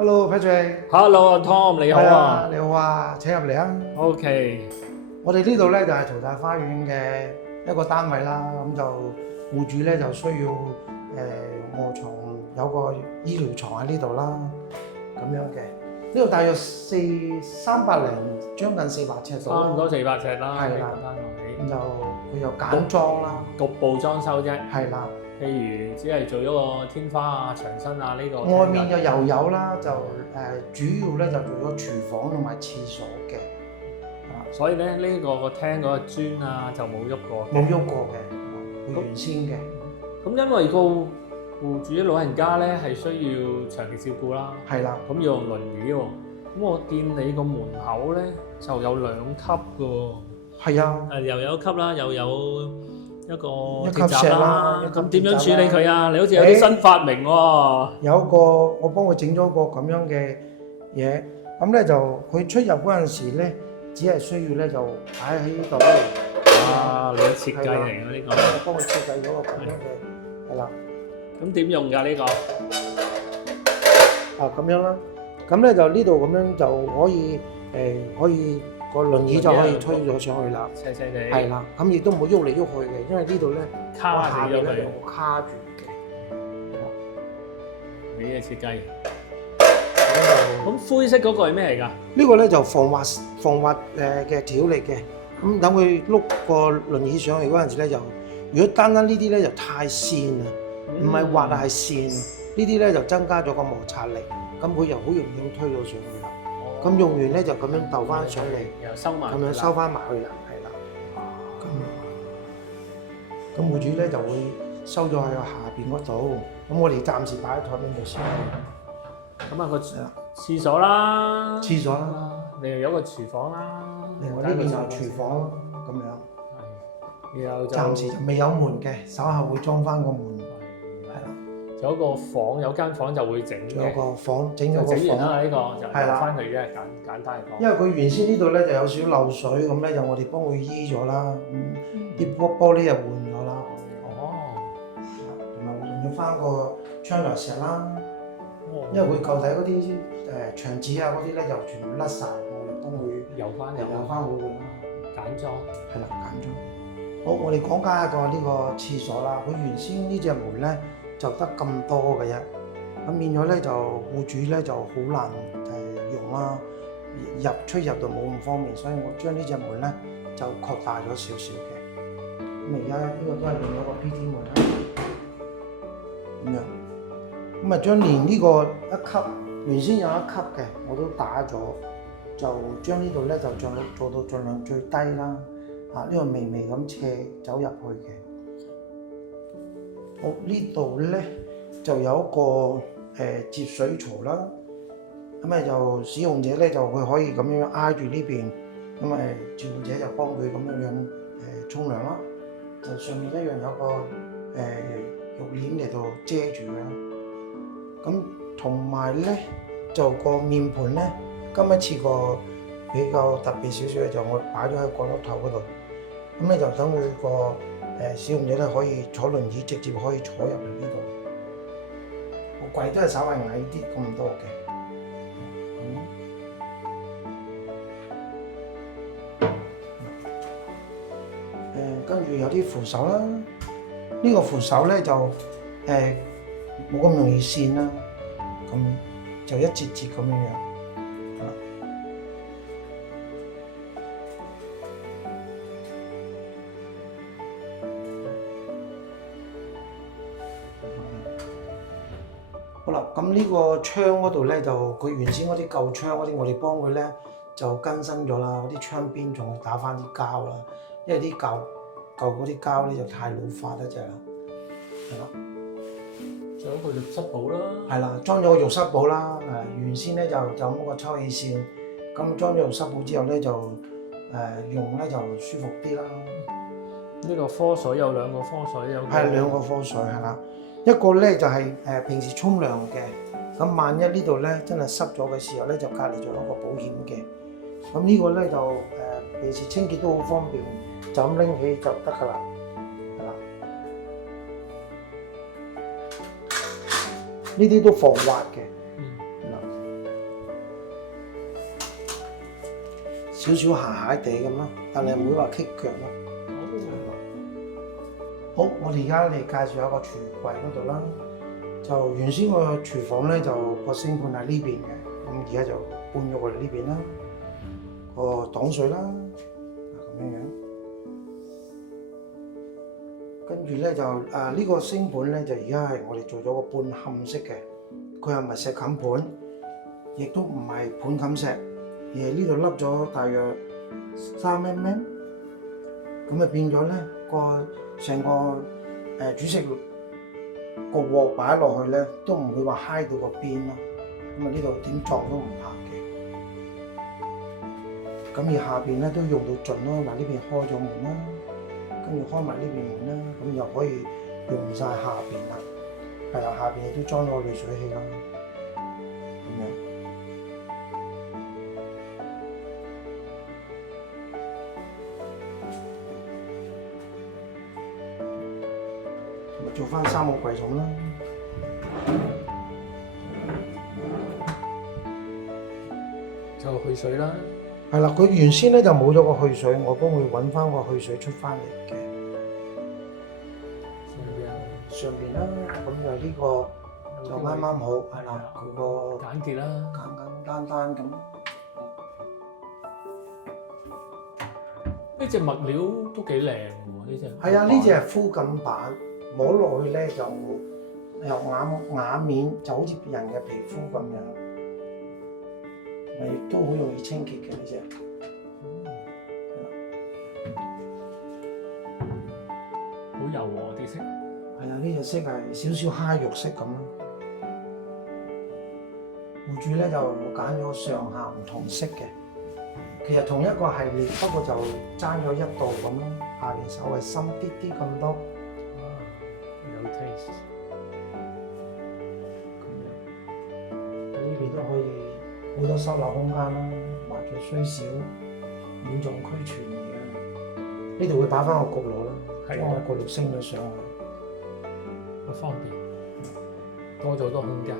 Hello Patrick。Hello Tom，你好啊。你好啊，請入嚟啊。OK。我哋呢度咧就係淘大花園嘅一個單位啦，咁就戶主咧就需要臥床有個醫療床喺呢度啦，咁樣嘅。呢度大約300零，將近400尺度啦。差唔多400尺啦。係啦。單位。咁就佢有簡裝啦。局部裝修啫。係啦。譬如只係做咗個天花啊、牆身啊呢個。外面就又有啦，就主要咧就做咗廚房同埋廁所嘅。所以咧呢個廳嗰個磚啊就冇喐過。冇喐過嘅，好原先嘅。咁因為個戶主老人家咧係需要長期照顧啦。係啦。咁要用輪椅喎。咁我見你個門口咧就有2級嘅喎。係啊。又有一級啦，又有一個一級石啦。咁點樣處理佢啊？你好似有啲新發明喎。有一個我幫佢整咗個咁樣嘅嘢，咁咧就佢出入嗰陣時咧，只係需要咧就擺喺呢度。啊，你嘅設計嚟嘅呢個。我幫佢設計咗個咁樣嘅，係啦。咁點用㗎呢個？咁樣啦，咁咧就呢度咁樣就可以可以個輪椅就可以推咗上去啦。斜斜地。係啦，咁亦都唔會喐嚟喐去嘅，因為呢度咧卡下住咗佢。邊咧有個卡住嘅。你嘅設計。咁灰色嗰個係咩嚟㗎？呢個咧就防滑嘅條嚟嘅，咁等佢碌個輪椅上去嗰陣時咧，就如果單呢啲咧就太跣啦，唔係滑啊係跣，呢啲咧就增加咗個摩擦力，咁佢又好容易咁推到上去啦。咁用完咧就咁樣竇翻上嚟，又收埋，咁樣收翻埋去啦，係啦。咁戶主咧就會收咗喺下邊嗰度，咁我哋暫時擺喺台面度先。咁啊個廁所啦，廁所啦，另外有個廚房啦，另外呢邊就係廚房咯，咁樣。然後就暫時就未有門嘅，稍後會裝翻個門。係啦。仲有個房，有間房就會整嘅。仲有個房，整咗個整完房。啦呢個就係啦。翻去啫，簡單嚟講。因為佢原先呢度咧就有少漏水，咁咧就我哋幫佢醫咗啦，啲玻璃又換咗啦。哦。同埋換咗翻個窗台石啦。因為佢舊底嗰啲牆紙啊嗰啲咧就全部甩晒，我哋幫佢油翻好佢啦。簡裝。係啦，簡裝。好，我哋講解一個呢個廁所啦。佢原先呢隻門咧就得咁多嘅啫，咁變咗咧就戶主咧就好難用啦，出入就冇咁方便，所以我將呢隻門咧就擴大咗少少嘅。咁而家呢個都係用咗個 PT 門啦，咁樣。咁啊將連呢個一級原先有一級嘅我都打咗，就將呢度咧就做到盡量最低啦。呢個微微咁斜走入去嘅。好，呢度咧就有一個接水槽啦。咁就使用者咧就佢可以咁樣挨住呢邊，咁照顧者就幫佢咁樣沖涼啦。就上面一樣有個浴簾嚟到遮住嘅。咁同埋咧就個面盤咧，今一次個比較特別少少嘅就我擺咗喺角落頭嗰度。咁咧就等佢個使用者咧可以坐輪椅直接可以坐入嚟呢度。個櫃都係稍微矮啲咁多嘅。跟住有啲扶手啦，呢個扶手咧就冇咁容易跣啦，咁就一節節咁樣樣。好啦，咁呢個窗嗰度咧就佢原先嗰啲舊窗嗰啲，我哋幫佢咧就更新咗啦，嗰啲窗邊仲要打翻啲膠啦，因為啲舊嗰啲膠咧就太老化得滯啦，係啦。仲有個浴室寶啦。係啦，裝咗個浴室寶啦，原先咧就咁個抽氣扇，咁裝咗浴室寶之後咧就用咧就舒服啲啦。呢個科水有2個科水有。係2個科水係啦。一個咧就係平時沖涼嘅，咁萬一呢度咧真係濕咗嘅時候咧，就隔離仲有一個保險嘅。咁呢個咧就平時清潔都好方便，就咁拎起就得㗎啦，係啦。呢啲都防滑嘅，少少鞋鞋地咁咯，但係唔會話棘腳咯。好，我哋而家嚟介紹一個廚櫃嗰度啦。就原先個廚房咧就個星盆喺呢邊嘅，咁而家就搬咗過嚟呢邊啦。個擋水啦，咁樣樣。跟住咧就呢個星盆咧就而家係我哋做咗個半嵌式嘅，佢又唔係石冚盤，亦都唔係盤冚石，而係呢度凹咗大約3mm，咁啊變咗咧個成個煮食個鑊擺落去咧都唔會話揩到個邊咯，咁啊呢度點撞都唔怕嘅。咁而下邊咧都用到盡咯，嗱呢邊開咗門啦，跟住開埋呢邊門啦，咁又可以用晒下邊啦。係啦，下邊亦都裝咗個濾水器啦，咁樣。咪做翻3個櫃桶啦。就去水啦。係啦，佢原先咧就冇咗個去水，我幫佢揾翻個去水出翻嚟嘅。上邊啦，咁就呢個就啱啱好，係啦，佢個簡潔啦，簡單單咁。呢隻物料都幾靚喎，呢隻。係啊，呢隻係膚感板，摸落去咧就又瓦面，就好似人嘅皮膚咁樣。亦都好容易清潔嘅呢隻，好柔和啲色。係啊，呢隻色係少少蝦肉色咁咯。戶主咧就揀咗上下唔同色嘅，其實同一個系列，不過就爭咗1度咁咯，下邊稍微深啲啲咁多。有 taste。咁樣喺呢邊都可以。好多收納空間啦，麻雀雖小，滿臟俱全嘅。呢度會擺翻個焗爐啦，將個焗爐升咗上去，好方便，多咗好多空間。